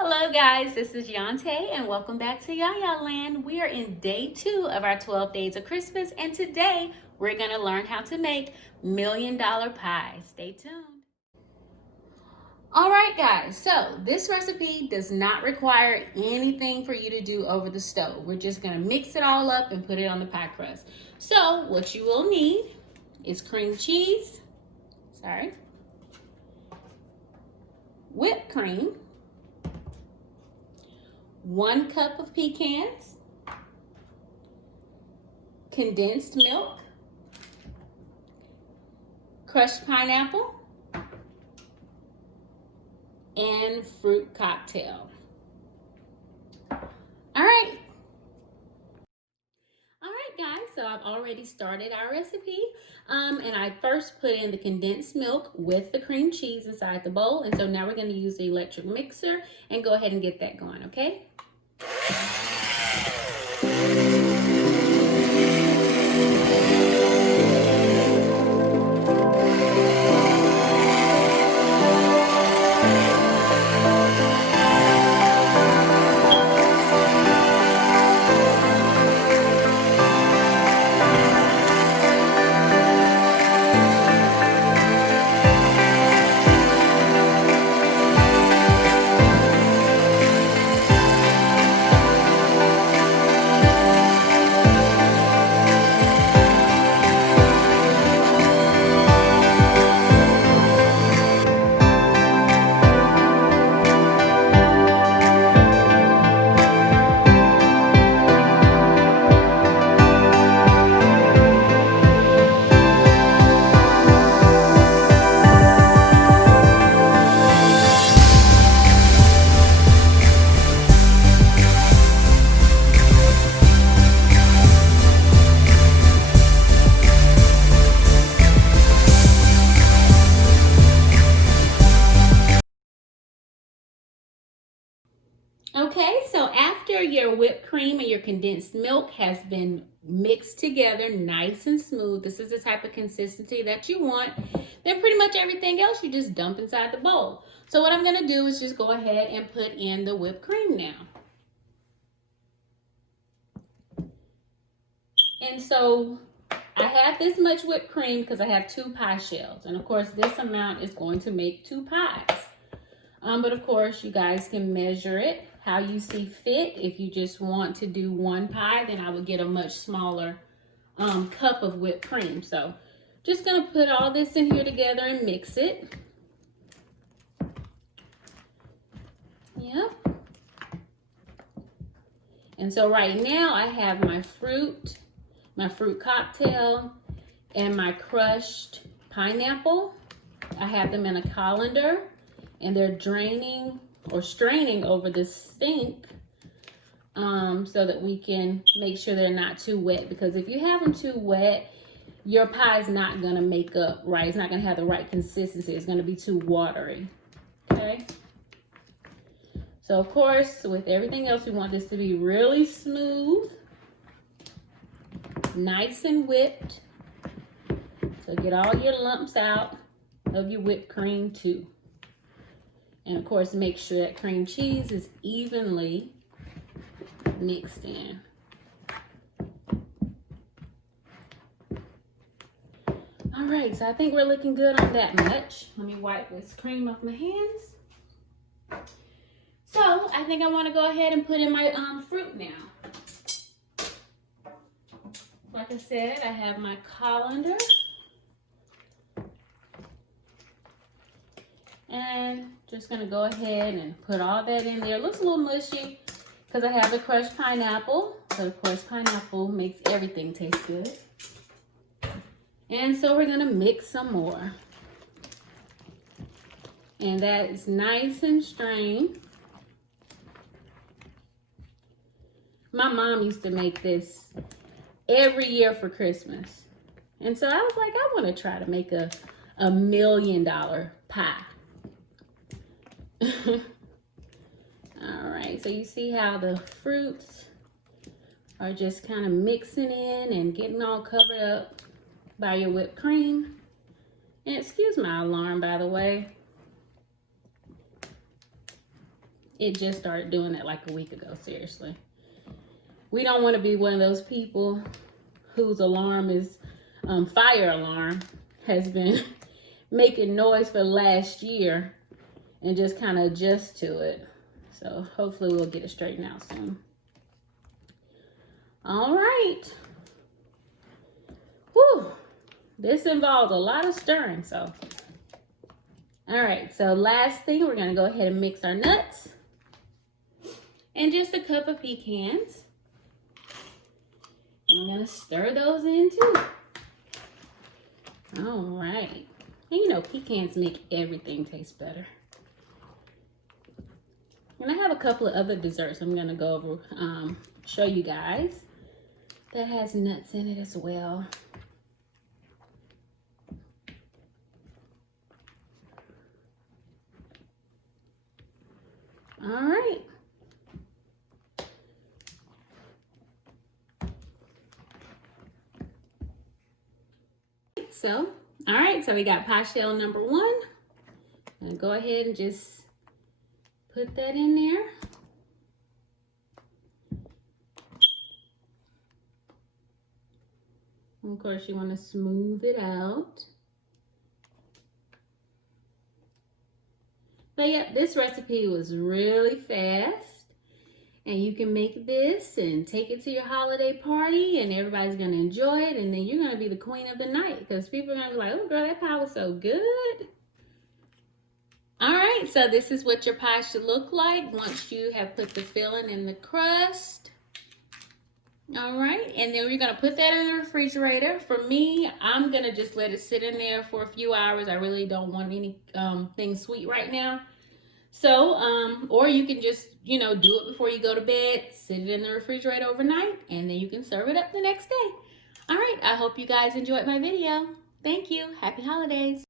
Hello guys, this is Yante and welcome back to YahYahland. We are in day 2 of our 12 days of Christmas, and today we're going to learn how to make $1,000,000 pies. Stay tuned. All right guys, so this recipe does not require anything for you to do over the stove. We're just going to mix it all up and put it on the pie crust. So what you will need is cream cheese, whipped cream, 1 cup of pecans, condensed milk, crushed pineapple, and fruit cocktail. All right guys, so I've already started our recipe, and I first put in the condensed milk with the cream cheese inside the bowl, and so now we're going to use the electric mixer and go ahead and get that going, okay? Okay, so after your whipped cream and your condensed milk has been mixed together nice and smooth, this is the type of consistency that you want, then pretty much everything else you just dump inside the bowl. So what I'm going to do is just go ahead and put in the whipped cream now. And so I have this much whipped cream because I have 2 pie shells. And of course, this amount is going to make 2 pies. But of course, you guys can measure it how you see fit. If you just want to do 1 pie, then I would get a much smaller cup of whipped cream. So just gonna put all this in here together and mix it. Yep. And so right now I have my fruit cocktail, and my crushed pineapple. I have them in a colander, and they're draining or straining over the sink so that we can make sure they're not too wet, because if you have them too wet, your pie is not gonna make up right. It's not gonna have the right consistency. It's gonna be too watery, okay? So of course, with everything else, we want this to be really smooth, nice and whipped. So get all your lumps out of your whipped cream too. And of course, make sure that cream cheese is evenly mixed in. All right, so I think we're looking good on that much. Let me wipe this cream off my hands. So I think I want to go ahead and put in my fruit now. Like I said, I have my colander. And just gonna go ahead and put all that in there. It looks a little mushy because I have the crushed pineapple. So of course, pineapple makes everything taste good. And so we're gonna mix some more. And that is nice and strained. My mom used to make this every year for Christmas. And so I was like, I want to try to make a $1,000,000 pie. All right, so you see how the fruits are just kind of mixing in and getting all covered up by your whipped cream. And excuse my alarm, by the way. It just started doing that like a week ago, seriously. We don't want to be one of those people whose alarm is, fire alarm, has been making noise for the last year and just kind of adjust to it. So hopefully we'll get it straightened out soon. All right. Whew. This involves a lot of stirring, so. All right, so last thing, we're gonna go ahead and mix our nuts. And just a cup of pecans. And we're gonna stir those in too. All right. And you know, pecans make everything taste better. And I have a couple of other desserts I'm gonna go over, show you guys, that has nuts in it as well. All right. So, all right, so we got pie shell number 1. I'm gonna go ahead and just put that in there. And of course, you want to smooth it out. But yeah, this recipe was really fast. And you can make this and take it to your holiday party and everybody's going to enjoy it. And then you're going to be the queen of the night because people are going to be like, oh girl, that pie was so good. All right, so this is what your pie should look like once you have put the filling in the crust. All right, and then we're going to put that in the refrigerator. For me, I'm going to just let it sit in there for a few hours. I really don't want anything sweet right now. So, or you can just, you know, do it before you go to bed, sit it in the refrigerator overnight, and then you can serve it up the next day. All right, I hope you guys enjoyed my video. Thank you. Happy holidays.